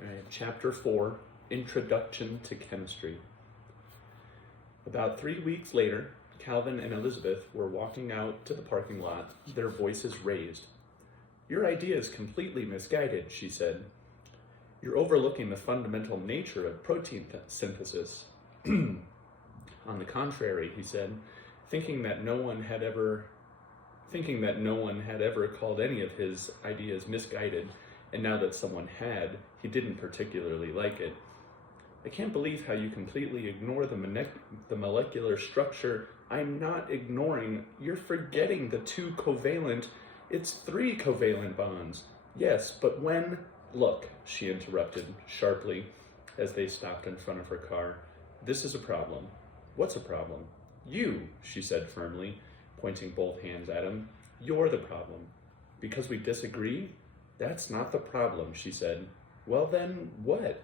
All right, Chapter 4, Introduction to Chemistry. About 3 weeks later, Calvin and Elizabeth were walking out to the parking lot, their voices raised. "Your idea is completely misguided," she said. "You're overlooking the fundamental nature of protein synthesis." On the contrary, he said, thinking that no one had ever called any of his ideas misguided, and now that someone had, he didn't particularly like it. "I can't believe how you completely ignore the molecular structure." "I'm not ignoring. You're forgetting the 2 covalent. It's 3 covalent bonds." "Yes, but when..." "Look," she interrupted sharply as they stopped in front of her car. "This is a problem." "What's a problem?" "You," she said firmly, pointing both hands at him. "You're the problem." "Because we disagree?" "That's not the problem," she said. "Well then, what?"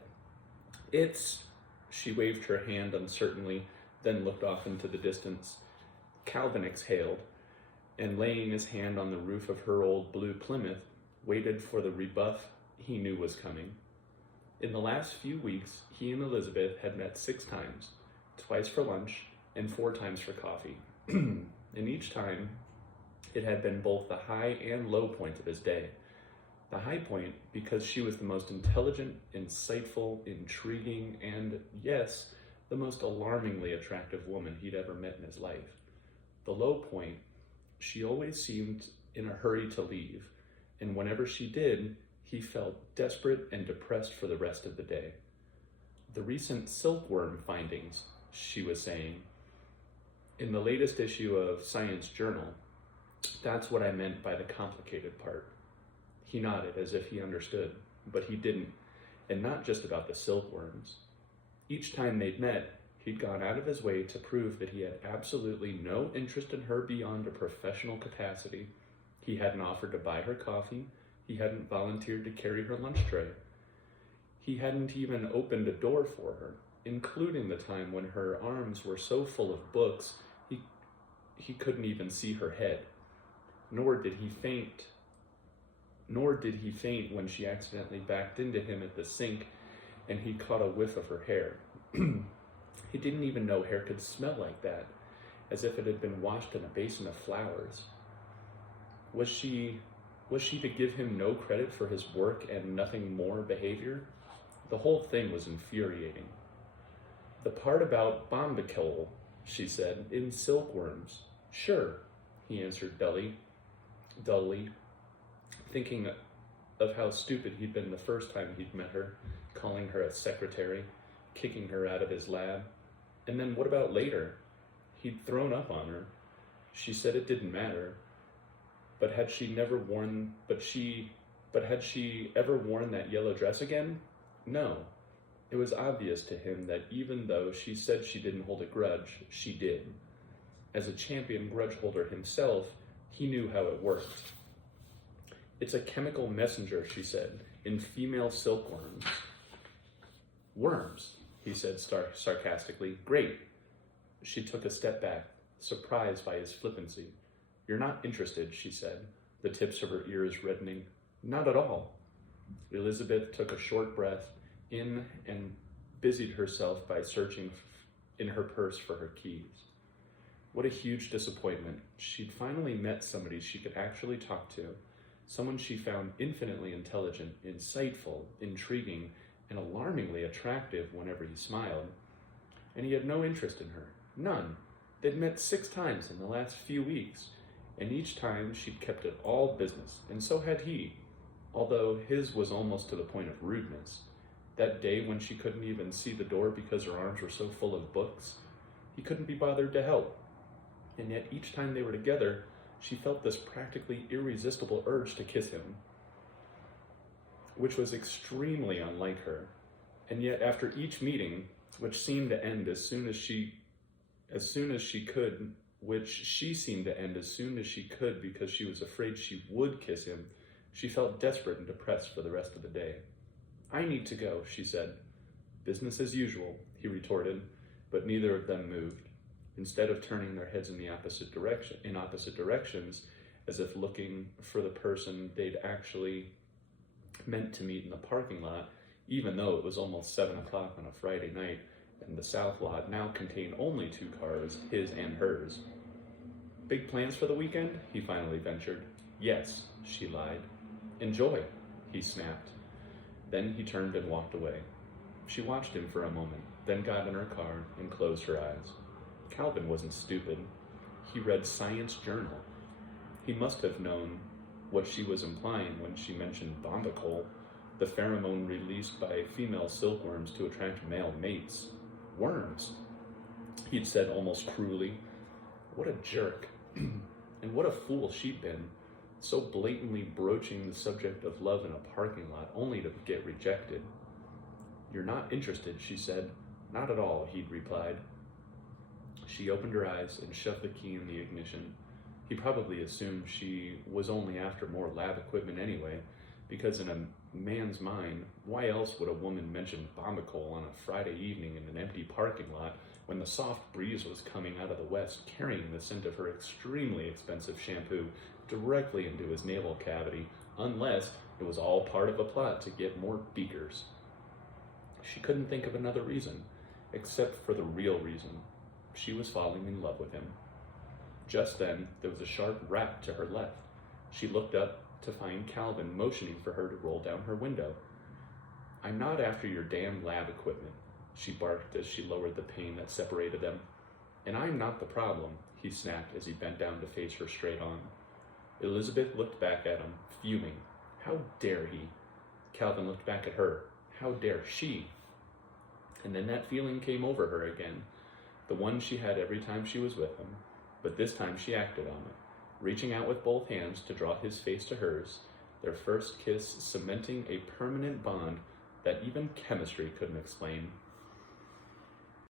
"It's..." She waved her hand uncertainly, then looked off into the distance. Calvin exhaled, and laying his hand on the roof of her old blue Plymouth, waited for the rebuff he knew was coming. In the last few weeks, he and Elizabeth had met 6 times, twice for lunch and 4 times for coffee. And each time, it had been both the high and low point of his day. The high point because she was the most intelligent, insightful, intriguing, and, yes, the most alarmingly attractive woman he'd ever met in his life. The low point, she always seemed in a hurry to leave, and whenever she did, he felt desperate and depressed for the rest of the day. "The recent silkworm findings," she was saying, "in the latest issue of Science Journal, that's what I meant by the complicated part." He nodded as if he understood, but he didn't, and not just about the silkworms. Each time they'd met, he'd gone out of his way to prove that he had absolutely no interest in her beyond a professional capacity. He hadn't offered to buy her coffee. He hadn't volunteered to carry her lunch tray. He hadn't even opened a door for her, including the time when her arms were so full of books he couldn't even see her head. Nor did he faint when she accidentally backed into him at the sink and he caught a whiff of her hair. He didn't even know hair could smell like that, as if it had been washed in a basin of flowers. Was she to give him no credit for his work and nothing more behavior? The whole thing was infuriating. "The part about bombicol," she said, "in silkworms." "Sure," he answered dully, thinking of how stupid he'd been the first time he'd met her, calling her a secretary, kicking her out of his lab. And then what about later? He'd thrown up on her. She said it didn't matter. But had she ever worn that yellow dress again? No. It was obvious to him that even though she said she didn't hold a grudge, she did. As a champion grudge holder himself, he knew how it worked. "It's a chemical messenger," she said, "in female silkworms." "Worms," he said sarcastically. "Great." She took a step back, surprised by his flippancy. "You're not interested," she said, the tips of her ears reddening. "Not at all." Elizabeth took a short breath in and busied herself by searching in her purse for her keys. What a huge disappointment. She'd finally met somebody she could actually talk to, someone she found infinitely intelligent, insightful, intriguing, and alarmingly attractive whenever he smiled. And he had no interest in her. None. They'd met 6 times in the last few weeks, and each time she'd kept it all business, and so had he, although his was almost to the point of rudeness. That day when she couldn't even see the door because her arms were so full of books, he couldn't be bothered to help. And yet each time they were together, she felt this practically irresistible urge to kiss him, which was extremely unlike her. And yet after each meeting, which seemed to end as soon as she could because she was afraid she would kiss him, she felt desperate and depressed for the rest of the day. "I need to go," she said. "Business as usual," he retorted, but neither of them moved. Instead of turning their heads in opposite directions, as if looking for the person they'd actually meant to meet in the parking lot, even though it was almost 7 o'clock on a Friday night, and the south lot now contained only 2 cars, his and hers. Big plans for the weekend? He finally ventured. Yes, she lied. Enjoy, he snapped. Then he turned and walked away. She watched him for a moment, then got in her car and closed her eyes. Calvin wasn't stupid. He read Science Journal. He must have known what she was implying when she mentioned bombacol, the pheromone released by female silkworms to attract male mates. Worms, he'd said almost cruelly. What a jerk. And what a fool she'd been, so blatantly broaching the subject of love in a parking lot only to get rejected. You're not interested, she said. Not at all, he'd replied. She opened her eyes and shoved the key in the ignition. He probably assumed she was only after more lab equipment anyway, because in a man's mind, why else would a woman mention bombacol on a Friday evening in an empty parking lot when the soft breeze was coming out of the west, carrying the scent of her extremely expensive shampoo directly into his navel cavity, unless it was all part of a plot to get more beakers. She couldn't think of another reason, except for the real reason. She was falling in love with him. Just then, there was a sharp rap to her left. She looked up to find Calvin motioning for her to roll down her window. I'm not after your damn lab equipment, she barked as she lowered the pane that separated them. And I'm not the problem, he snapped as he bent down to face her straight on. Elizabeth looked back at him, fuming. How dare he? Calvin looked back at her. How dare she? And then that feeling came over her again, the one she had every time she was with him, but this time she acted on it, reaching out with both hands to draw his face to hers, their first kiss cementing a permanent bond that even chemistry couldn't explain.